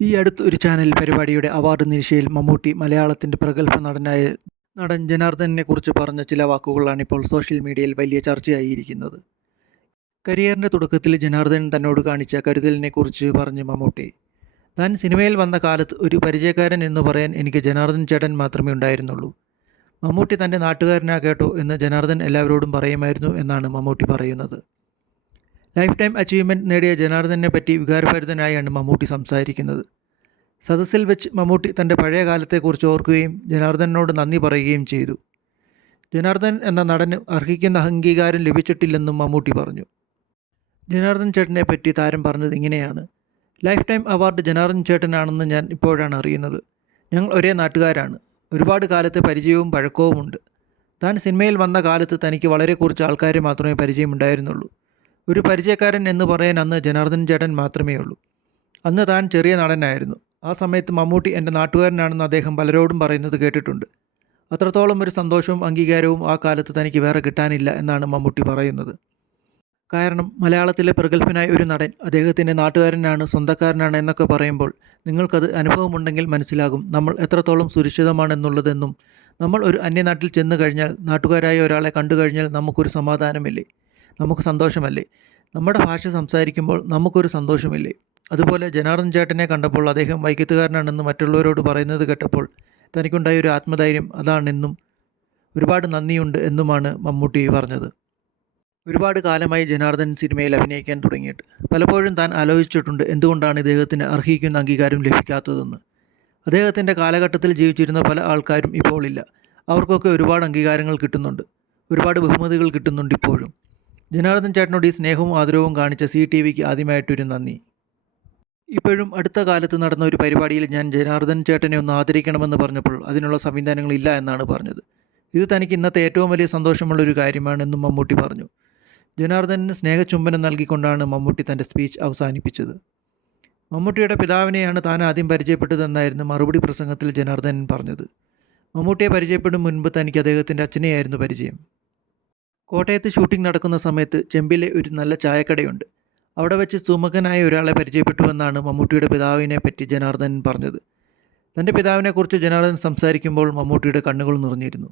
ഈ അടുത്ത് ഒരു ചാനൽ പരിപാടിയുടെ അവാർഡ് നിരീക്ഷയിൽ മമ്മൂട്ടി മലയാളത്തിന്റെ പ്രഗത്ഭ നടനായ നടൻ ജനാർദ്ദനെ കുറിച്ച് പറഞ്ഞ ചില വാക്കുകളാണ് ഇപ്പോൾ സോഷ്യൽ മീഡിയയിൽ വലിയ ചർച്ചയായിരിക്കുന്നത്. കരിയറിന്റെ തുടക്കത്തിൽ ജനാർദ്ദൻ തന്നോട് കാണിച്ച കരുതലിനെക്കുറിച്ച് പറഞ്ഞ് മമ്മൂട്ടി താൻ സിനിമയിൽ വന്ന കാലത്ത് ഒരു പരിചയക്കാരൻ എന്ന് പറയാൻ എനിക്ക് ജനാർദ്ദൻ ചേട്ടൻ മാത്രമേ ഉണ്ടായിരുന്നുള്ളൂ. മമ്മൂട്ടി തന്റെ നാട്ടുകാരനാ കേട്ടോ എന്ന് ജനാർദ്ദൻ എല്ലാവരോടും പറയുമായിരുന്നു എന്നാണ് മമ്മൂട്ടി പറയുന്നത്. ലൈഫ് ടൈം അച്ചീവ്മെന്റ് നേടിയ ജനാർദ്ദനെ പറ്റി വികാരഭരിതനായാണ് മമ്മൂട്ടി സംസാരിക്കുന്നത്. സദസ്സിൽ വെച്ച് മമ്മൂട്ടി തന്റെ പഴയ കാലത്തെക്കുറിച്ച് ഓർക്കുകയും ജനാർദ്ദനോട് നന്ദി പറയുകയും ചെയ്തു. ജനാർദ്ദൻ എന്ന നടന് അർഹിക്കുന്ന അംഗീകാരം ലഭിച്ചിട്ടില്ലെന്നും മമ്മൂട്ടി പറഞ്ഞു. ജനാർദ്ദൻ ചേട്ടനെ പറ്റി താരം പറഞ്ഞത് ഇങ്ങനെയാണ്. ലൈഫ് ടൈം അവാർഡ് ജനാർദ്ദൻ ചേട്ടനാണെന്ന് ഞാൻ ഇപ്പോഴാണ് അറിയുന്നത്. ഞങ്ങൾ ഒരേ നാട്ടുകാരാണ്. ഒരുപാട് കാലത്തെ പരിചയവും പഴക്കവുമുണ്ട്. താൻ സിനിമയിൽ വന്ന കാലത്ത് തനിക്ക് വളരെ കുറച്ച് ആൾക്കാരെ മാത്രമേ പരിചയമുണ്ടായിരുന്നുള്ളൂ. ഒരു പരിചയക്കാരൻ എന്ന് പറയാൻ അന്ന് ജനാർദ്ദൻ ചേട്ടൻ മാത്രമേ ഉള്ളൂ. അന്ന് താൻ ചെറിയ നടനായിരുന്നു. ആ സമയത്ത് മമ്മൂട്ടി എന്റെ നാട്ടുകാരനാണെന്ന് അദ്ദേഹം പലരോടും പറയുന്നത് കേട്ടിട്ടുണ്ട്. അത്രത്തോളം ഒരു സന്തോഷവും അംഗീകാരവും ആ കാലത്ത് തനിക്ക് വേറെ കിട്ടാനില്ല എന്നാണ് മമ്മൂട്ടി പറയുന്നത്. കാരണം മലയാളത്തിലെ പ്രഗത്ഭനായ ഒരു നടൻ അദ്ദേഹത്തിന്റെ നാട്ടുകാരനാണ് സ്വന്തക്കാരനാണ് എന്നൊക്കെ പറയുമ്പോൾ നിങ്ങൾക്കത് അനുഭവമുണ്ടെങ്കിൽ മനസ്സിലാകും നമ്മൾ എത്രത്തോളം സുരക്ഷിതമാണെന്നുള്ളതെന്നും നമ്മൾ ഒരു അന്യനാട്ടിൽ ചെന്ന് കഴിഞ്ഞാൽ നാട്ടുകാരായ ഒരാളെ കണ്ടു കഴിഞ്ഞാൽ നമുക്കൊരു സമാധാനമില്ലേ? നമുക്ക് സന്തോഷമല്ലേ? നമ്മുടെ ഭാഷ സംസാരിക്കുമ്പോൾ നമുക്കൊരു സന്തോഷമില്ലേ? അതുപോലെ ജനാർദ്ദൻ ചേട്ടനെ കണ്ടപ്പോൾ അദ്ദേഹം വൈക്കത്തുകാരനാണെന്ന് മറ്റുള്ളവരോട് പറയുന്നത് കേട്ടപ്പോൾ തനിക്കുണ്ടായ ഒരു ആത്മധൈര്യം അതാണെന്നും ഒരുപാട് നന്ദിയുണ്ട് എന്നുമാണ് മമ്മൂട്ടി പറഞ്ഞത്. ഒരുപാട് കാലമായി ജനാർദ്ദൻ സിനിമയിൽ അഭിനയിക്കാൻ തുടങ്ങിയിട്ട്. പലപ്പോഴും താൻ ആലോചിച്ചിട്ടുണ്ട് എന്തുകൊണ്ടാണ് ഇദ്ദേഹത്തിന് അർഹിക്കുന്ന അംഗീകാരം ലഭിക്കാത്തതെന്ന്. അദ്ദേഹത്തിന്റെ കാലഘട്ടത്തിൽ ജീവിച്ചിരുന്ന പല ആൾക്കാരും ഇപ്പോൾ ഇല്ല. അവർക്കൊക്കെ ഒരുപാട് അംഗീകാരങ്ങൾ കിട്ടുന്നുണ്ട്. ഒരുപാട് ബഹുമതികൾ കിട്ടുന്നുണ്ട് ഇപ്പോഴും. ജനാർദ്ദൻ ചേട്ടനോട് ഈ സ്നേഹവും ആദരവും കാണിച്ച സി ടി വിക്ക് ആദ്യമായിട്ടൊരു നന്ദി. ഇപ്പോഴും അടുത്ത കാലത്ത് നടന്ന ഒരു പരിപാടിയിൽ ഞാൻ ജനാർദ്ദൻ ചേട്ടനെ ഒന്ന് ആദരിക്കണമെന്ന് പറഞ്ഞപ്പോൾ അതിനുള്ള സംവിധാനങ്ങളില്ല എന്നാണ് പറഞ്ഞത്. ഇത് തനിക്ക് ഇന്നത്തെ ഏറ്റവും വലിയ സന്തോഷമുള്ള ഒരു കാര്യമാണെന്നും മമ്മൂട്ടി പറഞ്ഞു. ജനാർദ്ദനന് സ്നേഹചുംബനം നൽകിക്കൊണ്ടാണ് മമ്മൂട്ടി തന്റെ സ്പീച്ച് അവസാനിപ്പിച്ചത്. മമ്മൂട്ടിയുടെ പിതാവിനെയാണ് താൻ ആദ്യം പരിചയപ്പെട്ടതെന്നായിരുന്നു മറുപടി പ്രസംഗത്തിൽ ജനാർദ്ദനൻ പറഞ്ഞത്. മമ്മൂട്ടിയെ പരിചയപ്പെടും മുൻപ് തനിക്ക് അദ്ദേഹത്തിന്റെ അച്ഛനെയായിരുന്നു പരിചയം. കോട്ടയത്ത് ഷൂട്ടിംഗ് നടക്കുന്ന സമയത്ത് ചെമ്പിലെ ഒരു നല്ല ചായക്കടയുണ്ട്. അവിടെ വെച്ച് സുമുഖനായ ഒരാളെ പരിചയപ്പെട്ടുവെന്നാണ് മമ്മൂട്ടിയുടെ പിതാവിനെ പറ്റി ജനാർദ്ദനൻ പറഞ്ഞത്. തന്റെ പിതാവിനെക്കുറിച്ച് ജനാർദ്ദൻ സംസാരിക്കുമ്പോൾ മമ്മൂട്ടിയുടെ കണ്ണുകൾ നിറഞ്ഞിരുന്നു.